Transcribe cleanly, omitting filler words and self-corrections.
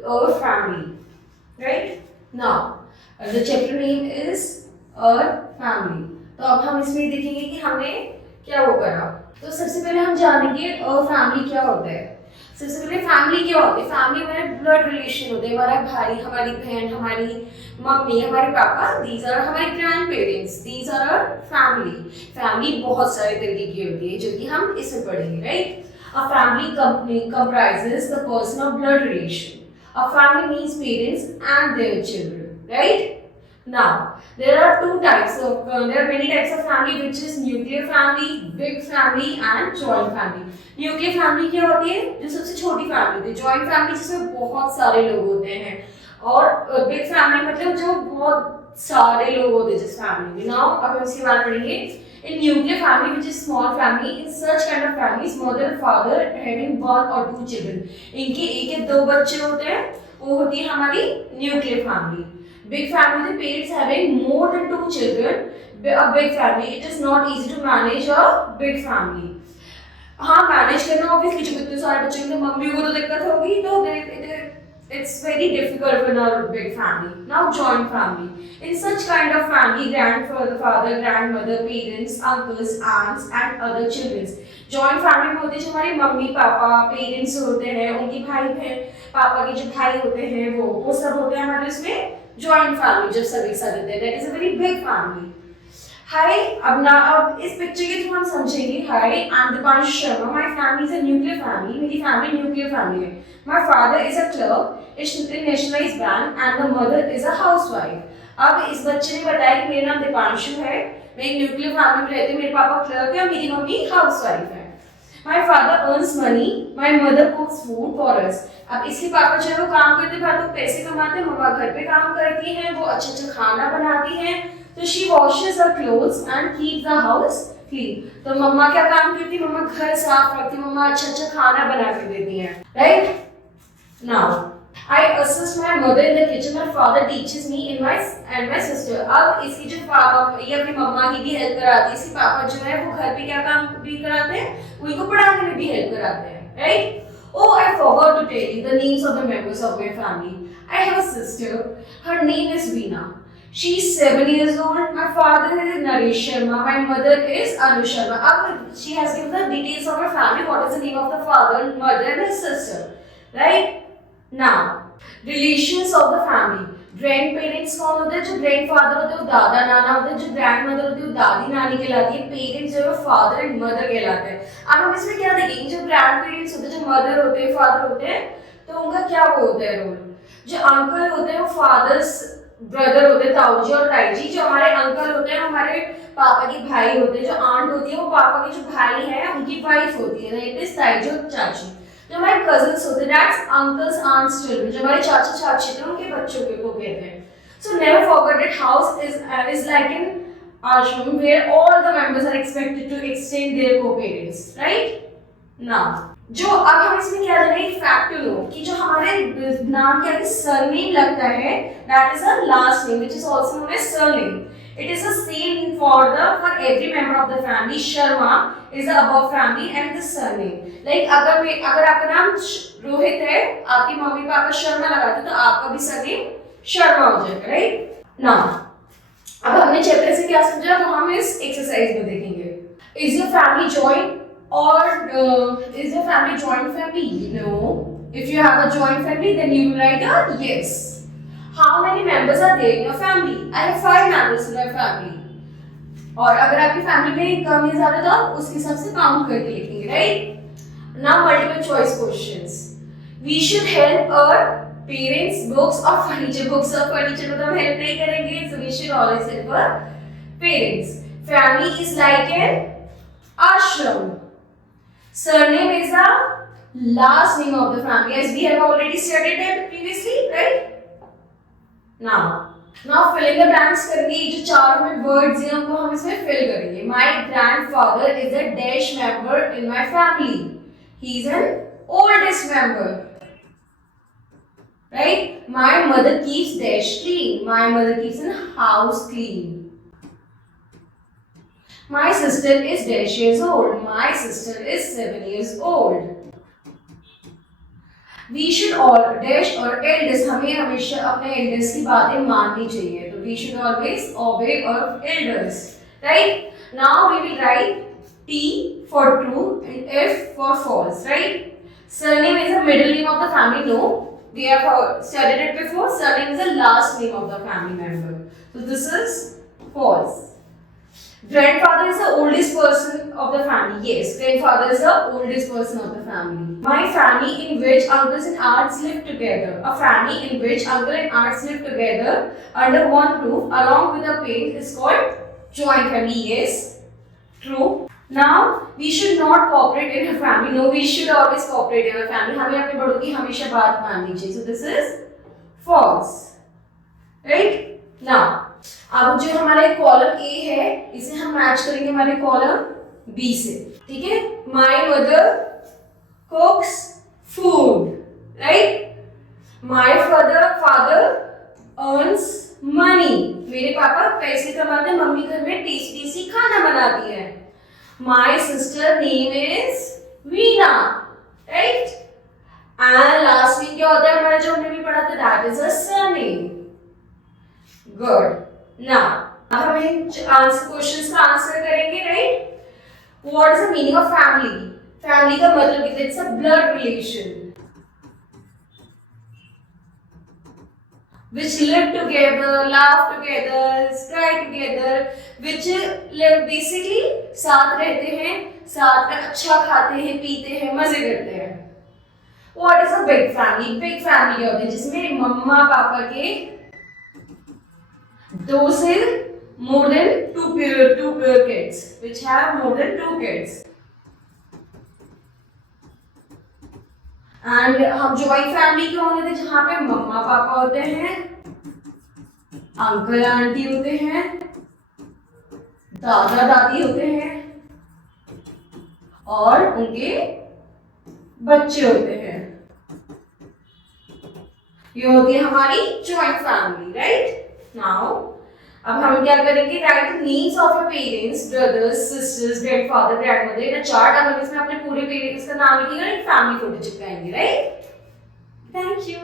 Our family, right? Now, the chapter name is Our Family. तो अब हम इसमें देखेंगे कि हमने क्या वो करा। तो सबसे पहले हम जानेंगे फैमिली क्या होता है। सबसे पहले फैमिली क्या होती है। फैमिली हमारे ब्लड रिलेशन होते हैं, हमारा भाई, हमारी बहन, हमारी मम्मी, हमारे पापा, दीज आर हमारे grandparents, these are our family. Family बहुत सारे तरीके की होती है जो कि हम इसमें पढ़ेंगे, right. A family company comprises the person of blood relation. A family means parents and their children, right? Now, there are many types of family, which is nuclear family, big family, and joint family. Nuclear family क्या होती है? जो सबसे छोटी फैमिली होती है। Joint family जिसमें बहुत सारे लोग होते हैं। और big family मतलब जो बहुत सारे लोग होते हैं जिस फैमिली में। Now, अब हम इसके बारे में पढ़ेंगे। In nuclear family, which is small family, in such kind of families, mother and father having one or two children. इनके एक या दो बच्चे होते हैं, वो होती है हमारी nuclear family. Big family, the parents having more than two children. A big family, it is not easy to manage a big family. हाँ मैनेज करना ऑब्वियसली, जब इतने सारे बच्चे तो मम्मी को तो दिक्कत होगी, तो it's very difficult in a big family. Now joint family. In such kind of family, grandfather, grandmother, parents, uncles, aunts and other children. Joint family में होते हैं जो हमारे मम्मी पापा पेरेंट्स होते हैं, उनके भाई बहन, पापा के जो भाई होते हैं वो सब होते हैं हमारे उसमें जॉइंट फैमिली जब सभी साथ रहते हैं। That is a very big family. Hi, अब इस पिक्चर के थ्रू हम समझेंगे। Hi, I am Dipanshu Sharma, my family is a nuclear family. मेरी फैमिली न्यूक्लियर फैमिली है। My father is a clerk in nationalised bank and the mother is a housewife. अब इस बच्चे ने बताया कि मेरा नाम दीपांशु है, मैं एक न्यूक्लियर फैमिली में रहती हूँ, मेरे पापा क्लर्क है और मेरी मम्मी हाउसवाइफ है। My father earns money, my mother cooks food for us. अब इसके पापा जो है वो काम करते हैं, तो पैसे कमाते हैं, मम्मा घर पे काम करती हैं, वो अच्छा अच्छा खाना बनाती हैं। तो she washes her clothes and keeps the house clean. तो मम्मा क्या काम करती है? मम्मा घर साफ रखती है, मम्मा अच्छा अच्छा खाना बना के देती हैं, right? Now, I assist my mother in the kitchen. My father teaches me and my sister. अब इसकी जो पापा ये अपनी मम्मा की भी हेल्प कराती है, इसके पापा जो है वो घर पे क्या काम भी कराते हैं, उनको पढ़ाने में भी हेल्प कराते हैं, right? Oh, I forgot to tell you the names of the members of my family. I have a sister. Her name is Veena. She's 7 years old. My father is Naresh Sharma. My mother is Anu Sharma. अब she has given the details of her family. What is the name of the father, mother, and his sister, right? Now, relations of the family. Grandparents कौन होते हैं? जो ग्रैंडफादर होते हैं वो दादा नाना होते हैं, जो ग्रैंडमदर होती है वो दादी नानी कहलाती है, पेरेंट्स जो है फादर एंड मदर कहलाते हैं। अब हम इसमें क्या देखेंगे, जो ग्रैंडपेरेंट्स होते हैं, जो मदर होते हैं, फादर होते हैं, तो उनका क्या वो होता है रोल। जो अंकल होते हैं वो फादर्स ब्रदर होते हैं, ताऊजी और ताईजी। जो हमारे अंकल होते हैं हमारे पापा के भाई होते हैं। जो आंट होती है वो पापा के जो भाई है उनकी वाइफ होती है, दैट इज ताईजी और चाची। जो हमारे कजिन्स होते हैं, दैट्स अंकल्स आंट्स चिल्ड्रन। जो हमारे चाचा चाची थे उनके बच्चों के को कहते हैं। So never forget that house is like an ashram where all the members are expected to exchange their co-parents, right. Now जो अब हम इसमें क्या जानेंगे, फैक्ट लो कि जो हमारे नाम के आगे सरनेम लगता है, that is a last name which is also known as surname. It is the same for every member of the family. Sharma is the above family and the surname. Like अगर आपका नाम रोहित है, आपकी mummy papa Sharma लगाते तो आपका भी सरनेम शर्मा हो जाएगा, राइट। नाउ अब हमने चैप्टर से क्या समझा, तो हम इस एक्सरसाइज में देखेंगे। Is your family joint or is your family joint family? No. If you have a joint family, then you will write a yes. How many members are there in your family? I have 5 members in my family. और अगर आपकी फैमिली में कम या ज्यादा तो आप उसके हिसाब से काउंट करके लिखेंगे, right. Now multiple choice questions. We should help our parents books और फर्नीचर। बुक्स और फर्नीचर में तो हम हेल्प नहीं करेंगे, so we should always help our parents. Family is like an ashram. Surname is the last name of the family, as we have already studied it previously, right? Now fill in the blanks करेंगे। ये जो चार हमें words हैं उनको हम इसमें fill करेंगे। My grandfather is a dash member in my family. He is an oldest member, right? My mother keeps dash clean. My mother keeps a house clean. My sister is dash years old. My sister is 7 years old. We should all dash our elders, हमें हमेशा अपने एल्डर्स की बातें माननी चाहिए, तो we should always obey our elders, right? Now we will write T for true and F for false, right? Surname is a middle name of the family. No, we have studied it before. Surname is the last name of the family member. So this is false. Grandfather is the oldest person of the family. Yes, grandfather is the oldest person of the family. My family in which uncles and aunts live together. A family in which uncle and aunts live together under one roof along with a parent is called joint family. Yes, true. Now we should not cooperate in a family. No, we should always cooperate in a family. हमें अपने बड़ों की हमेशा बात माननी चाहिए. So this is false, right? Now अब जो हमारा एक कॉलम A है, इसे हम मैच करेंगे हमारे कॉलम B से, ठीक है? My mother cooks food, right? My father earns money. मेरे पापा पैसे कमाते हैं, मम्मी घर में टेस्टी सी खाना बनाती है. My sister name is Veena, right? And last में क्या होता है हमारा जो हमने भी पढ़ा था, that is a surname. Good. Now अब हम इन क्वेश्चंस का आंसर करेंगे, right? What is the meaning of family? Family का मतलब क्या है? It's a blood relation which live together, laugh together, cry together, which live basically साथ रहते हैं, साथ में अच्छा खाते हैं, पीते हैं, मजे करते हैं. What is a big family? Big family होती है जिसमें मम्मा पापा के दो से more than two kids, which have more than 2 kids. And हम जॉइंट फैमिली क्यों होते थे? जहां पे मम्मा पापा होते हैं, अंकल आंटी होते हैं, दादा दादी होते हैं और उनके बच्चे होते हैं. ये होती है हमारी जॉइंट फैमिली, राइट? नाउ अब हम क्या करेंगे? Right names of your parents, brothers, sisters, grandfather, grandmother इन अ चार्ट. अब हम इसमें अपने पूरे पेरेंट्स का नाम लिखेंगे और एक फैमिली फोटो चिपकाएंगे, राइट? Thank you.